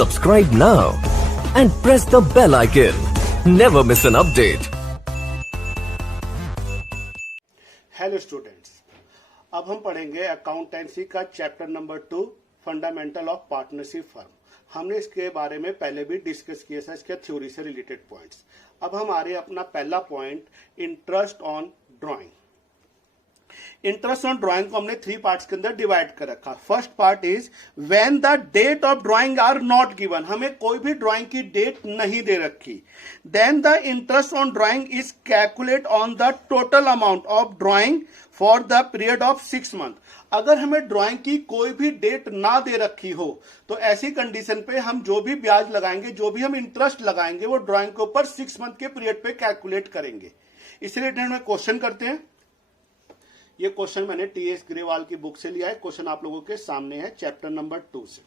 Subscribe now and press the bell icon. Never miss an update. Hello students, अब हम पढ़ेंगे accountancy का chapter number 2 fundamental of partnership firm. हमने इसके बारे में पहले भी डिस्कस किया था, इसके थ्योरी से रिलेटेड पॉइंट्स। अब हम आ रहे हैं अपना पहला point, interest on drawing. Interest on drawing को हमने 3 पार्ट्स के अंदर डिवाइड कर रखा। First part is when the date of drawing are not given, हमें कोई भी ड्राइंग की डेट नहीं दे रखी। Then the interest on drawing is calculate on the total amount of drawing for the period of 6 month. अगर हमें drawing की कोई भी डेट ना दे रखी हो तो ऐसी कंडीशन पे हम जो भी ब्याज लगाएंगे, जो भी हम इंटरेस्ट लगाएंगे, वो ड्राइंग के ऊपर 6 मंथ के पीरियड पे कैलकुलेट करेंगे। इसलिए हम क्वेश्चन करते हैं। ये क्वेश्चन मैंने टीएस ग्रेवाल की बुक से लिया है। क्वेश्चन आप लोगों के सामने है चैप्टर नंबर 2 से।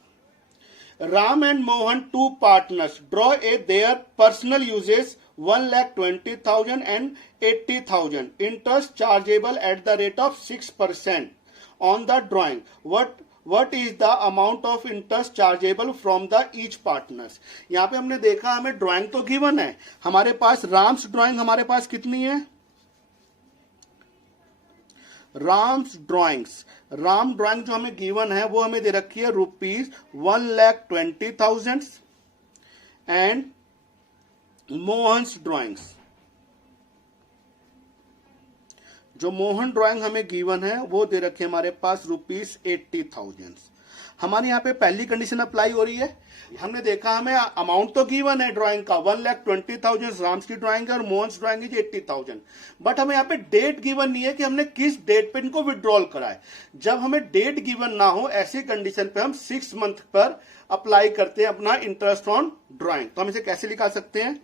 Ram and Mohan, 2 partners, draw a their personal uses 1,20,000 and 80,000. Interest chargeable at the rate of 6% on the drawing. What is the amount of interest chargeable from the each partners? यहाँ पे हमने देखा, हमें ड्राइंग तो given है, हमारे पास Ram's drawing हमारे पास कितनी है? राम ड्राइंग जो हमें गिवन है वो हमें दे रखी है ₹1,20,000 एंड मोहन्स ड्राइंग्स, जो मोहन ड्राइंग हमें गिवन है वो दे रखी है हमारे पास ₹80,000। हमारे यहाँ पे पहली कंडीशन अप्लाई हो रही है। हमने देखा हमें अमाउंट तो गिवन है ड्राइंग का 1,20,000 राम्स की ड्राइंग है और मोहन्स ड्राइंग की 80,000, बट हमें यहाँ पे डेट गिवन नहीं है कि हमने किस डेट पे इनको विड्रॉल करा है। जब हमें डेट गिवन ना हो ऐसी कंडीशन पे हम 6 मंथ पर अप्लाई करते हैं अपना इंटरेस्ट ऑन ड्राइंग। तो हम इसे कैसे निकाल सकते हैं?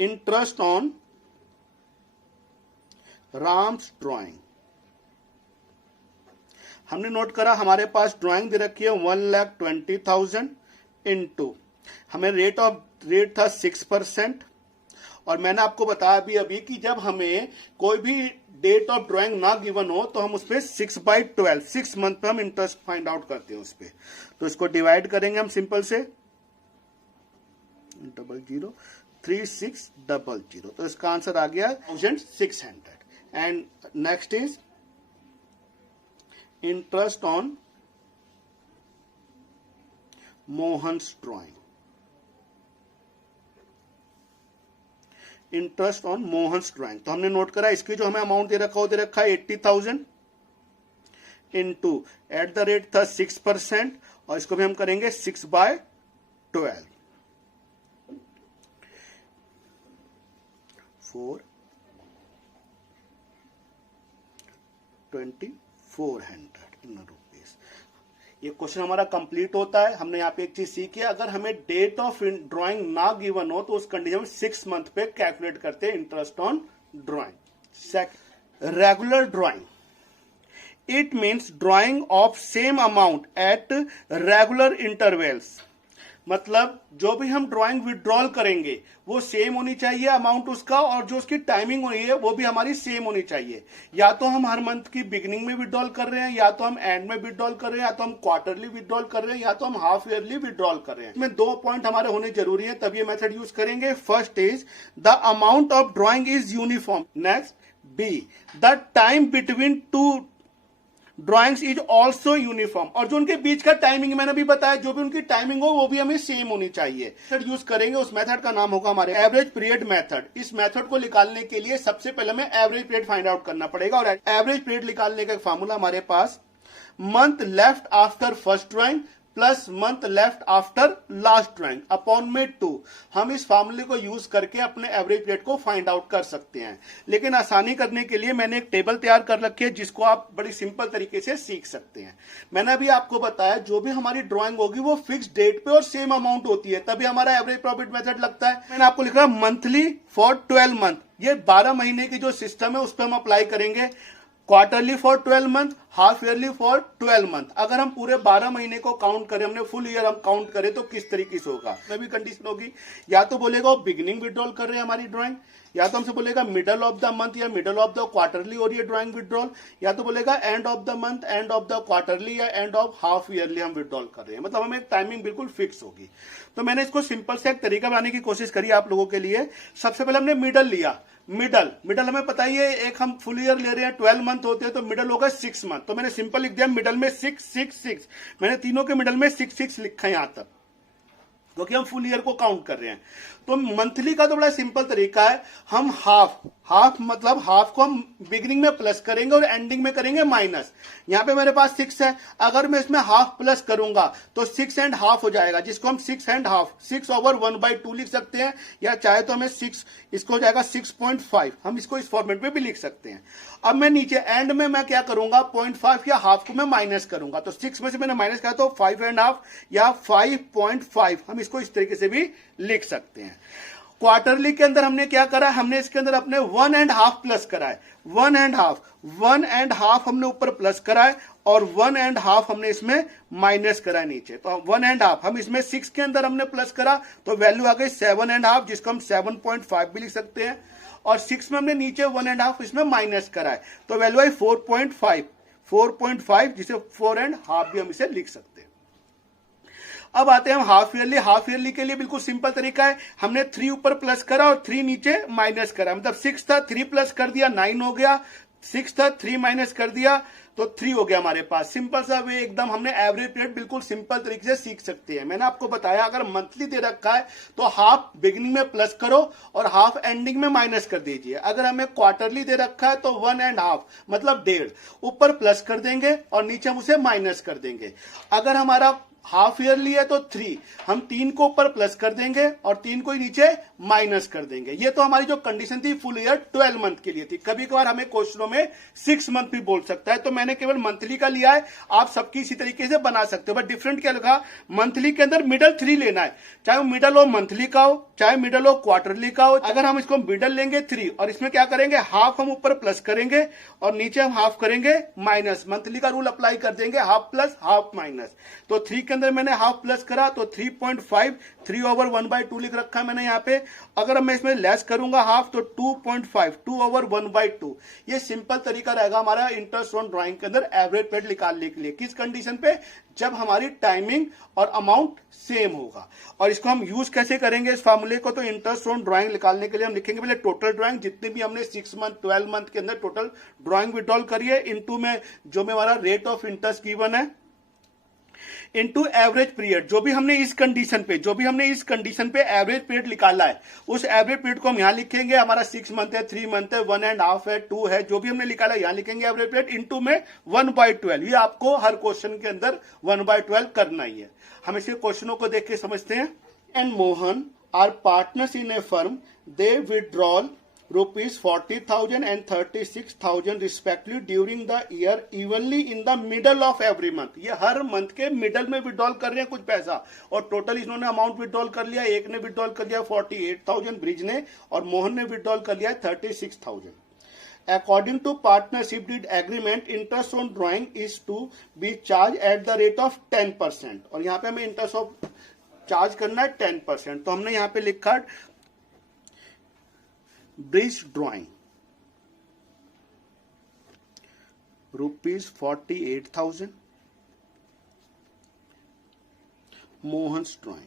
इंटरेस्ट ऑन राम्स ड्राइंग, हमने नोट करा हमारे पास ड्राइंग दे रखी है 1,20,000 इनटू, हमें रेट था 6%। और मैंने आपको बताया अभी कि जब हमें कोई भी डेट ऑफ ड्राइंग ना गिवन हो तो हम उस पर 6/12 6 मंथ पे हम इंटरेस्ट फाइंड आउट करते हैं उस पर। तो इसको डिवाइड करेंगे हम सिंपल से 003600, तो इसका आंसर आ गया 1,600। And next is interest on Mohan's drawing. Interest on Mohan's drawing तो हमने नोट करा, इसकी जो हमें अमाउंट दे रखा है 80,000 इनटू एट द रेट था 6%, और इसको भी हम करेंगे 6/12 4,2,400 रुपीज। ये क्वेश्चन हमारा कंप्लीट होता है। हमने यहाँ पे एक चीज सीखी है, अगर हमें डेट ऑफ ड्राइंग ना गिवन हो तो उस कंडीशन में 6 मंथ पे कैलकुलेट करते हैं interest on drawing. Regular drawing, it means drying of same amount at regular intervals. मतलब जो भी हम ड्राइंग विड्रॉल करेंगे वो सेम होनी चाहिए अमाउंट उसका, और जो उसकी टाइमिंग हुई है वो भी हमारी सेम होनी चाहिए। या तो हम हर मंथ की बिगिनिंग में विड्रॉल कर रहे हैं, या तो हम एंड में विड्रॉल कर रहे हैं, या तो हम क्वार्टरली विड्रॉल कर रहे हैं, या तो हम हाफ ईयरली विड्रॉल कर रहे हैं। इसमें 2 पॉइंट हमारे होने जरूरी है, तब ये मेथड यूज करेंगे। First is the amount of drawing is uniform. Next B, the time between 2 drawings is also uniform, और जो उनके बीच का टाइमिंग मैंने भी बताया, जो भी उनकी टाइमिंग हो वो भी हमें सेम होनी चाहिए। मेथड यूज करेंगे, उस मेथड का नाम होगा हमारे एवरेज पीरियड मेथड। इस मेथड को निकालने के लिए सबसे पहले हमें एवरेज पीरियड फाइंड आउट करना पड़ेगा, और एवरेज पीरियड निकालने का फॉर्मूला हमारे पास month left after first drawing plus month left after last drawing upon में 2। हम इस फॉर्मूले को यूज करके अपने एवरेज पीरियड को फाइंड आउट कर सकते हैं। लेकिन आसानी करने के लिए मैंने एक टेबल तैयार कर रखी है जिसको आप बड़ी सिंपल तरीके से सीख सकते हैं। मैंने अभी आपको बताया जो भी हमारी ड्राइंग होगी वो फिक्स डेट पे और सेम अमाउंट होती है, तभी हमारा एवरेज प्रॉफिट मेथड लगता है। मैंने आपको लिख रहा मंथली फॉर 12 मंथ, ये 12 महीने की जो सिस्टम है उस पर हम अप्लाई करेंगे। Quarterly for 12 month, half yearly for 12 month. अगर हम पूरे 12 महीने को काउंट करें, हमने फुल ईयर हम काउंट करें तो किस तरीके से होगा, मैं भी कंडीशन होगी, या तो बोलेगा बिगिनिंग विड्रॉल कर रहे हैं हमारी ड्राइंग, या तो हमसे बोलेगा मिडल ऑफ द मंथ या मिडल ऑफ द क्वार्टरली और ये ड्राइंग विड्रॉल, या तो बोलेगा end of the month, end of the quarterly या एंड ऑफ हाफ ईयरली हम विड्रॉल कर रहे हैं। मतलब हमें एक टाइमिंग बिल्कुल फिक्स होगी। तो मैंने इसको सिंपल से एक तरीका बनाने की कोशिश करी आप लोगों के लिए। सबसे पहले हमने मिडल लिया, मिडल हमें पता ही है, एक हम फुल ईयर ले रहे हैं, 12 मंथ होते हैं, तो मिडल होगा 6 मंथ। तो मैंने सिंपल लिख दिया मिडल में 6, मैंने तीनों के मिडल में 6 लिखा है यहां तक, क्योंकि हम फुल ईयर को काउंट कर रहे हैं। तो मंथली का तो बड़ा सिंपल तरीका है, हम हाफ मतलब हाफ को हम बिगिनिंग में प्लस करेंगे और एंडिंग में करेंगे माइनस। यहां पे मेरे पास 6 है, अगर मैं इसमें हाफ प्लस करूंगा तो 6 एंड हाफ हो जाएगा, जिसको हम 6 एंड हाफ 6/1/2 लिख सकते हैं, या चाहे तो हमें 6 इसको हो जाएगा 6.5, हम इसको इस फॉर्मेट में भी लिख सकते हैं। अब मैं नीचे एंड में मैं क्या करूंगा, 0.5 या हाफ को मैं माइनस करूंगा, तो 6 में से मैंने माइनस किया तो 5.5 या 5.5, हम इसको इस तरीके से भी लिख सकते हैं। क्वार्टरली के अंदर हमने क्या करा, हमने इसके अंदर अपने 1.5 प्लस करा है, 1.5 हमने ऊपर प्लस करा है और 1.5 हमने इसमें माइनस करा है नीचे। तो 1.5 हम इसमें 6 के अंदर हमने प्लस करा तो वैल्यू आ गई 7.5, जिसको हम 7.5 भी लिख सकते हैं, और 6 में हमने नीचे 1.5 इसमें माइनस करा है तो वैल्यू आई 4.5, जिसे 4.5 भी हम इसे लिख सकते हैं। अब आते हैं हम हाफ ईयरली के लिए बिल्कुल सिंपल तरीका है, हमने 3 ऊपर प्लस करा और 3 नीचे माइनस करा, मतलब 6 था 3 प्लस कर दिया 9 हो गया, 6 था 3 माइनस कर दिया तो 3 हो गया हमारे पास। सिंपल सा वे एकदम हमने एवरेज पीरियड बिल्कुल सिंपल तरीके से सीख सकते हैं। मैंने आपको बताया अगर मंथली दे रखा है तो हाफ बिगिनिंग में प्लस करो और हाफ एंडिंग में माइनस कर दीजिए। अगर हमें क्वार्टरली दे रखा है तो 1.5 मतलब 1.5 ऊपर प्लस कर देंगे और नीचे हम उसे माइनस कर देंगे। अगर हमारा हाफ ईयरली है तो 3 हम 3 को ऊपर प्लस कर देंगे और 3 को ही नीचे माइनस कर देंगे। ये तो हमारी जो कंडीशन थी फुल ईयर 12 मंथ के लिए थी। कभी कभार हमें क्वेश्चनों में 6 मंथ भी बोल सकता है, तो मैंने केवल मंथली का लिया है, आप सबकी इसी तरीके से बना सकते हो। बट डिफरेंट क्या लगा, मंथली के अंदर मिडल 3 लेना है, चाहे वो मिडल हो मंथली का हो चाहे मिडल हो क्वार्टरली का हो। अगर हम इसको मिडल लेंगे 3 और इसमें क्या करेंगे, हाफ हम ऊपर प्लस करेंगे और नीचे हम हाफ करेंगे माइनस। मंथली का रूल अप्लाई कर देंगे, हाफ प्लस हाफ माइनस। तो 3 के अंदर मैंने हाफ प्लस करा तो 3.5, 3/1/2 लिख रखा है मैंने यहाँ पे। अगर मैं इसमें लेस करूंगा हाफ तो 2.5, 2/1/2। ये सिंपल तरीका रहेगा हमारा इंटरेस्ट ऑन ड्राइंग के अंदर एवरेज पीरियड निकालने के लिए। किस कंडीशन पे, जब हमारी टाइमिंग और अमाउंट सेम होगा। और इसको हम यूज कैसे करेंगे इस फार्मूले को, तो इंटरेस्ट ऑन ड्राइंग निकालने के लिए हम लिखेंगे पहले टोटल ड्राइंग, जितने भी हमने 6 मंथ 12 मंथ के अंदर टोटल ड्राइंग विड्रॉल करी है, इनटू में जो में हमारा रेट ऑफ इंटरेस्ट गिवन है, इनटू एवरेज पीरियड। जो भी हमने इस कंडीशन पे एवरेज पीरियड निकाला है, उस एवरेज पीरियड को हम यहां लिखेंगे। हमारा 6 मंथ है, 3 मंथ है, 1.5 है, 2 है, जो भी हमने निकाला यहां लिखेंगे एवरेज पीरियड, इनटू में 1/12। ये आपको हर क्वेश्चन के अंदर 1/12 करना ही है। हम इसके क्वेश्चनों को देख के समझते हैं। And Mohan are partners in a firm, they withdrawal ₹40,000 and 36,000 respectively during the year evenly in the middle of every month। ये हर मंथ के मिडल में विड्रॉल कर रहे हैं कुछ पैसा, और टोटल इन्होंने अमाउंट विड्रॉल कर लिया। एक ने विड्रॉल कर लिया 48,000 ब्रिज ने, और मोहन ने विड्रॉल कर लिया 36,000। According to partnership deed agreement, interest on drawing is to be charged at the rate of 10%। और यहाँ पे हमें इंटरेस्ट ऑफ चार्ज करना है 10%। तो हमने यहाँ पे लिखा ब्रिज ड्राइंग ₹48,000, मोहन्स ड्राइंग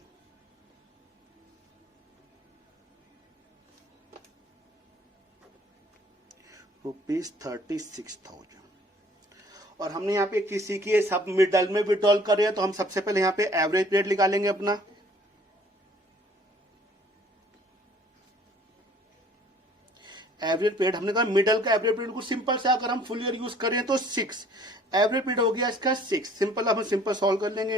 ₹36,000। और हमने यहाँ पे किसी की सब मिडल में विड्रॉल कर रहे हैं, तो हम सबसे पहले यहाँ पे एवरेज पीरियड निकालेंगे अपना। एवरेज पीरियड हमने कहा मिडल का एवरेज पीरियड को सिंपल से अगर हम फुल ईयर यूज करें तो 6 एवरेज पीरियड हो गया इसका 6। सिंपल हम सिंपल सॉल्व कर लेंगे।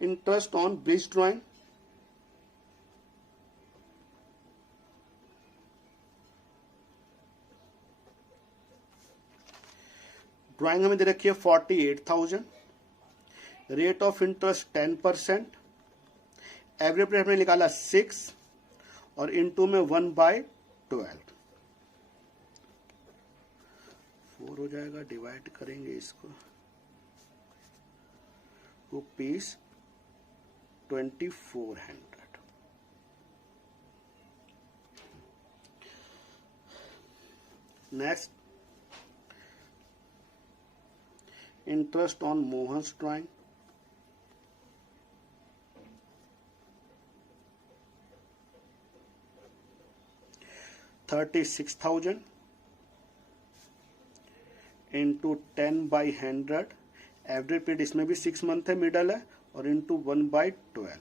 इंटरेस्ट ऑन ब्रिज ड्राइंग हमें दे रखी है 48,000, rate of interest 10%, average period हमने निकाला 6 और इनटू में 1/12, 4 हो जाएगा, डिवाइड करेंगे इसको, rupees 2400। Next, interest on Mohan's drawing, $36,000 into 10/100, average period इसमें भी 6 मंथ है, मिडल है, और इंटू 1/12,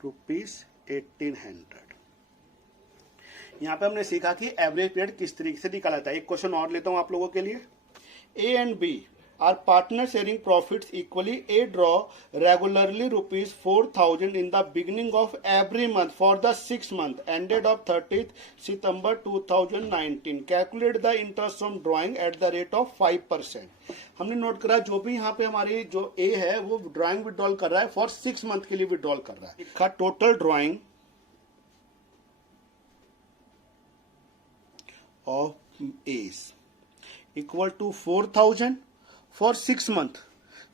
₹1800। यहां पे हमने सीखा कि एवरेज पीरियड किस तरीके से निकाला था। एक क्वेश्चन और लेता हूं आप लोगों के लिए। A and B are partner sharing profits equally. A draw regularly ₹4,000 in the beginning of every month for the 6 month ended of 30th September 2019. Calculate the interest on drawing at the rate of 5%. हमने note करा जो भी यहाँ पे हमारी जो ए है वो ड्राइंग विड्रॉल कर रहा है फॉर 6 मंथ के लिए विड्रॉल कर रहा है। लिखा total drawing of A equal to 4,000 for 6 month.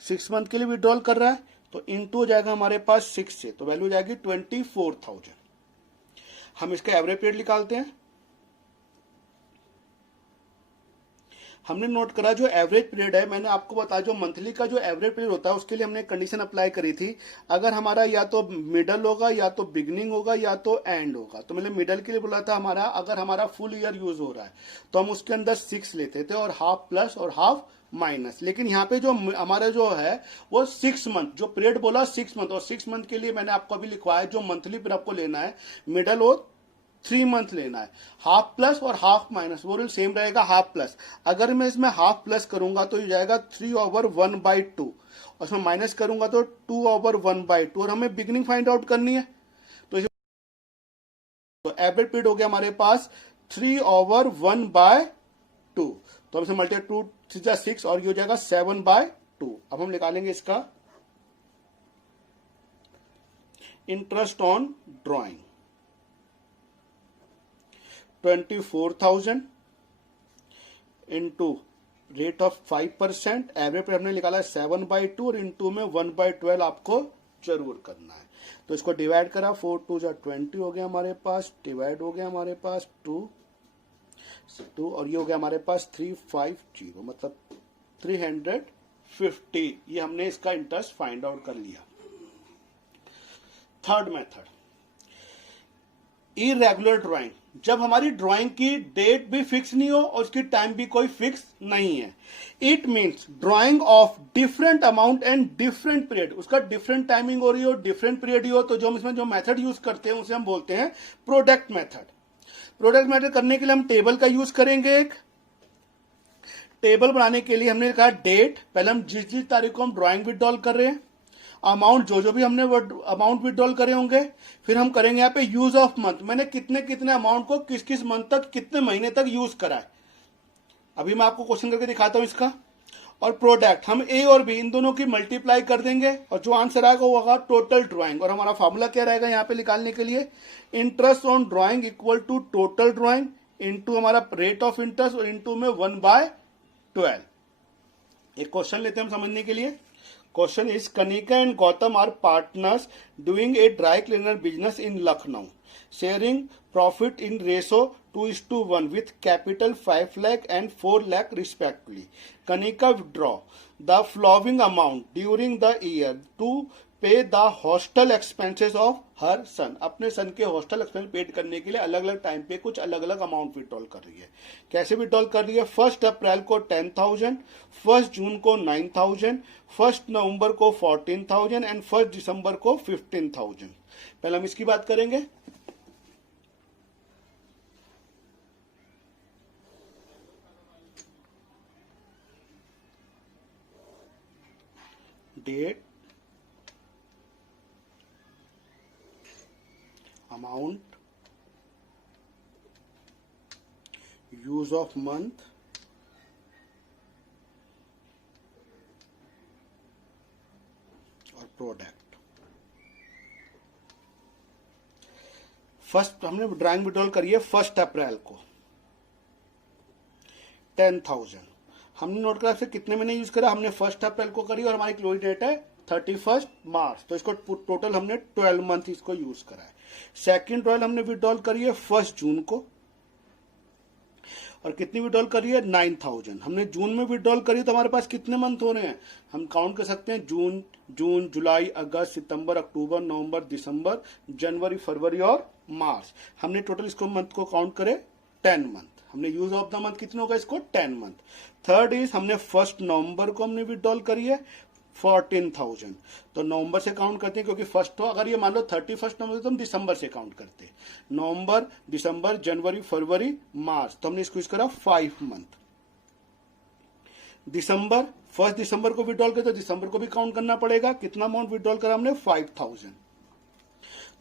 6 month के लिए विड्रॉल कर रहा है तो इंटू हो जाएगा हमारे पास 6 से, तो वैल्यू हो जाएगी 24,000। हम इसका एवरेज पीरियड निकालते हैं। हमने नोट करा जो एवरेज पीरियड है, मैंने आपको बताया जो मंथली का जो एवरेज पीरियड होता है उसके लिए हमने कंडीशन अप्लाई करी थी। अगर हमारा या तो मिडल होगा या तो बिगनिंग होगा या तो एंड होगा, तो मैंने मिडल के लिए बोला था हमारा अगर हमारा फुल ईयर यूज हो रहा है तो हम उसके अंदर 6 लेते थे और हाफ प्लस और हाफ माइनस। लेकिन यहाँ पे जो हमारा जो है वो 6 मंथ, जो पीरियड बोला 6 मंथ, और 6 मंथ के लिए मैंने आपको अभी लिखवाया जो मंथली पीरियड आपको लेना है मिडल और 3 मंथ लेना है। हाफ प्लस और हाफ माइनस वो रूल सेम रहेगा, हाफ प्लस। अगर मैं इसमें हाफ प्लस करूंगा तो ये जाएगा 3/1/2, और इसमें माइनस करूंगा तो 2/1/2, और हमें बिगनिंग फाइंड आउट करनी है। तो एवरेज पीरियड हो गया हमारे पास 3/1/2, तो हम इसे मल्टीप्लाई 2 3 6 और ये हो जाएगा 7/2। अब हम निकालेंगे इसका interest on drawing. 24,000 into rate of 5%, average पे हमने निकाला है 7/2 और इंटू में 1/12 आपको जरूर करना है। तो इसको डिवाइड करा, 4 2 20 हो गया हमारे पास, डिवाइड हो गया हमारे पास 2 और ये हो गया हमारे पास 350, मतलब 350। ये हमने इसका इंटरेस्ट फाइंड आउट कर लिया। थर्ड मेथड, इरेगुलर ड्राइंग, जब हमारी ड्राइंग की डेट भी फिक्स नहीं हो और उसकी टाइम भी कोई फिक्स नहीं है। It means drying of different amount and different period, उसका डिफरेंट टाइमिंग हो रही हो, डिफरेंट पीरियड ही हो, तो जो हम इसमें जो मेथड यूज करते हैं उसे हम बोलते हैं प्रोडक्ट मेथड। प्रोडक्ट मेथड करने के लिए हम टेबल का यूज करेंगे। एक टेबल बनाने के लिए हमने कहा डेट, पहले हम जिस जिस तारीख को हम ड्राइंग विड्रॉल कर रहे हैं, अमाउंट जो भी हमने अमाउंट विड्रॉल करे होंगे, फिर हम करेंगे यहाँ पे यूज ऑफ मंथ, मैंने कितने कितने अमाउंट को किस किस मंथ तक कितने महीने तक यूज करा है। अभी मैं आपको क्वेश्चन करके दिखाता हूं इसका। और प्रोडक्ट, हम ए और बी इन दोनों की मल्टीप्लाई कर देंगे और जो आंसर आएगा वो होगा टोटल ड्राइंग। और हमारा फॉर्मूला क्या रहेगा यहाँ पे निकालने के लिए, interest on drawing equal to total drawing into हमारा रेट ऑफ इंटरेस्ट और इंटू में 1/12। एक क्वेश्चन लेते हैं हम समझने के लिए। Question is, Kanika and Gautam are partners doing a dry cleaner business in Lucknow, sharing profit in ratio 2:1 with capital 5 lakh and 4 lakh respectively. Kanika withdraw the following amount during the year to pay the hostel expenses of her son. अपने सन के hostel expense paid करने के लिए अलग अलग time पे कुछ अलग अलग अमाउंट विड्रॉल कर रही है। कैसे विड्रॉल कर रही है, 1 अप्रैल को 10,000, 1 जून को 9,000, 1 नवंबर को 14,000 एंड 1 दिसंबर को 15,000। पहले हम इसकी बात करेंगे। Date, amount, use of month, और प्रोडक्ट। फर्स्ट हमने ड्राइंग विड्रॉल करी है 1 अप्रैल को 10,000। हमने नोट करा फिर कितने महीने यूज करा, हमने 1 अप्रैल को करी और हमारी क्लोजिंग डेट है 31 मार्च, तो इसको टोटल हमने 12 मंथ इसको यूज करा है। सेकेंड ड्रॉयल हमने विड्रॉल करी है 1 जून को और कितनी विड्रॉल करी है 9,000। हमने जून में विड्रॉल करी तो हमारे पास कितने मंथ हो रहे हैं, हम काउंट कर सकते हैं जून जुलाई अगस्त सितंबर अक्टूबर नवंबर दिसंबर जनवरी फरवरी और मार्च। हमने टोटल इसको मंथ को काउंट करे 10 मंथ। हमने यूज ऑफ द मंथ कितने होगा इसको 10 मंथ। थर्ड इज हमने 1 नवंबर को हमने विड्रॉल करी है 14,000, तो नवंबर से काउंट करते हैं क्योंकि फर्स्ट तो अगर ये मान लो 31 नवंबर तो हम दिसंबर से काउंट करते हैं, नवंबर दिसंबर जनवरी फरवरी मार्च, तो हमने इसको यूज करा 5 मंथ। दिसंबर 1 दिसंबर को विड्रॉल करते तो दिसंबर को भी काउंट करना पड़ेगा, कितना अमाउंट विड्रॉल करा हमने 5,000,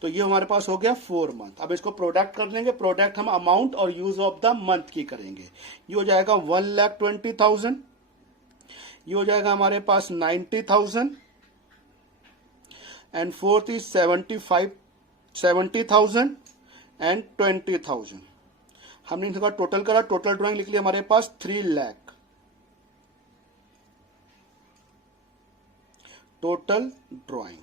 तो ये हमारे पास हो गया 4 मंथ। अब इसको प्रोडक्ट कर लेंगे, प्रोडक्ट हम अमाउंट और यूज ऑफ द मंथ की करेंगे। ये हो जाएगा 1,20,000, ये हो जाएगा हमारे पास 90,000 एंड फोर्थ इज 70,000 एंड 20,000। हमने इनका टोटल करा, टोटल ड्राइंग लिख लिया हमारे पास 3 लाख टोटल ड्राइंग।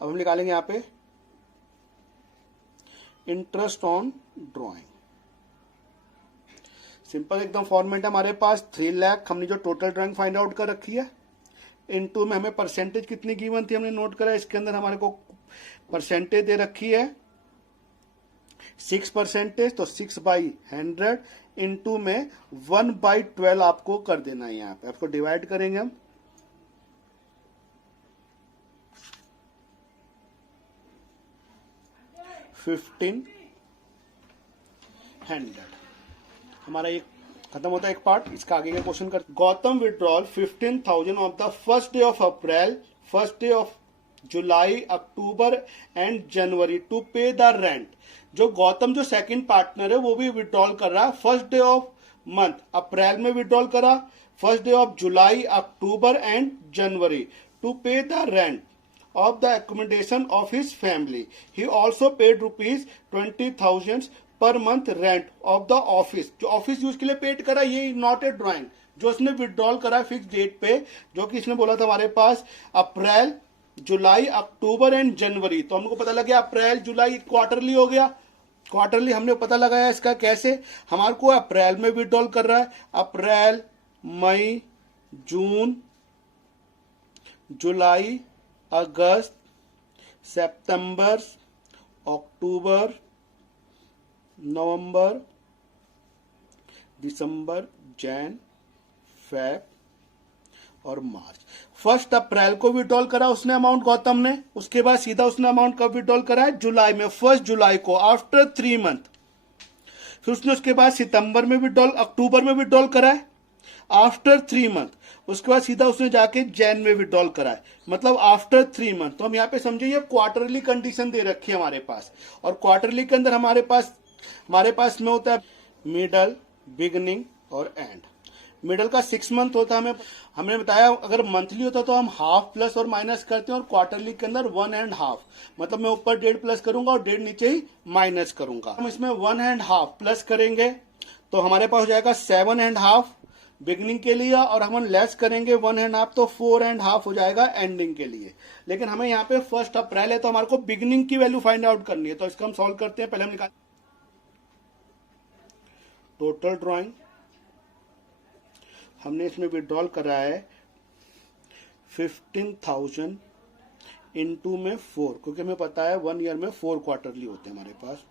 अब हम निकालेंगे यहां पे इंटरेस्ट ऑन ड्राइंग। सिंपल एकदम फॉर्मेट है हमारे पास 3 लाख, हमने जो टोटल ड्राइंग फाइंड आउट कर रखी है, इनटू में हमें परसेंटेज कितनी गिवन थी हमने नोट करा, इसके अंदर हमारे को परसेंटेज दे रखी है 6%, तो 6/100 इनटू में 1/12 आपको कर देना है। यहाँ पे आपको डिवाइड करेंगे हम 1500। हमारा एक खत्म होता है एक पार्ट, इसका आगे का क्वेश्चन कर। Gautam withdrawal 15,000 of the first day of April, first day of July October and January to pay the rent. जो गौतम जो सेकंड पार्टनर है वो भी विड्रॉल कर रहा है first day of month, April में विड्रॉल करा, first day of July October and January to pay the rent of the accommodation of his family. He also paid ₹20,000 per month rent of the office. जो office use के लिए paid करा, ये not a drawing. जो उसने withdrawal करा fix date पे, जो कि इसने बोला था हमारे पास अप्रैल जुलाई अक्टूबर एंड जनवरी, तो हमको पता लग गया अप्रैल जुलाई क्वार्टरली हो गया। क्वार्टरली हमने पता लगाया इसका कैसे, हमारे को अप्रैल में विड्रॉल कर रहा है, अप्रैल मई जून जुलाई अगस्त सितंबर अक्टूबर नवंबर दिसंबर जैन फेब और मार्च। फर्स्ट अप्रैल को विड्रॉल करा उसने अमाउंट गौतम ने, उसके बाद सीधा उसने अमाउंट कब विड्रॉल करा है जुलाई में, 1 जुलाई को आफ्टर 3 मंथ। फिर उसने उसके बाद सितंबर में विड्रॉल, अक्टूबर में विड्रॉल करा है आफ्टर 3 मंथ, उसके बाद सीधा उसने जाके जैन में विड्रॉल करा है, मतलब आफ्टर 3 मंथ। तो हम यहाँ पे समझे ये क्वार्टरली कंडीशन दे रखी है हमारे पास, और क्वार्टरली के अंदर हमारे पास में होता है मिडल बिगनिंग और एंड। मिडल का 6 मंथ होता है, हमने बताया अगर मंथली होता तो हम हाफ प्लस और माइनस करते हैं, और क्वार्टरली के अंदर 1.5, मतलब मैं ऊपर 1.5 प्लस करूंगा और 1.5 नीचे ही माइनस करूंगा। हम इसमें 1.5 प्लस करेंगे तो हमारे पास हो जाएगा 7.5 बिगनिंग के लिए, और हम लेस करेंगे 1.5 तो 4.5 हो जाएगा एंडिंग के लिए। लेकिन हमें यहाँ पे 1 अप्रैल है तो हमारे को बिगनिंग की वैल्यू फाइंड आउट करनी है, तो इसका हम सॉल्व करते हैं। पहले हम निकाल टोटल ड्राइंग, हमने इसमें विड्रॉल करा है 15,000 इनटू में 4, क्योंकि हमें पता है 1 ईयर में 4 क्वार्टरली होते हैं हमारे पास।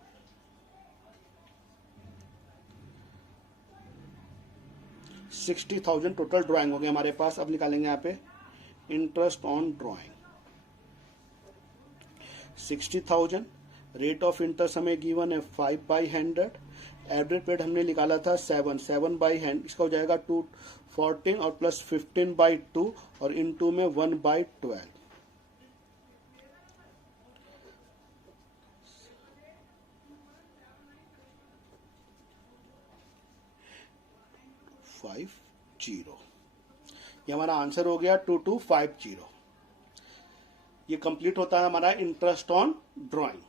60,000 टोटल ड्राइंग हो गया हमारे पास। अब निकालेंगे यहाँ पे interest on drawing 60,000, rate of interest हमें गिवन है 5/100, एवरेज पेड हमने निकाला था 7/100, इसका हो जाएगा 214 और प्लस 15/2 और इनटू में 1/12। 50, ये हमारा आंसर हो गया 2250। ये कंप्लीट होता है हमारा इंटरेस्ट ऑन ड्राइंग।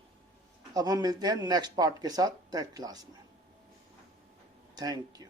अब हम मिलते हैं नेक्स्ट पार्ट के साथ नेक्स्ट क्लास में। Thank you.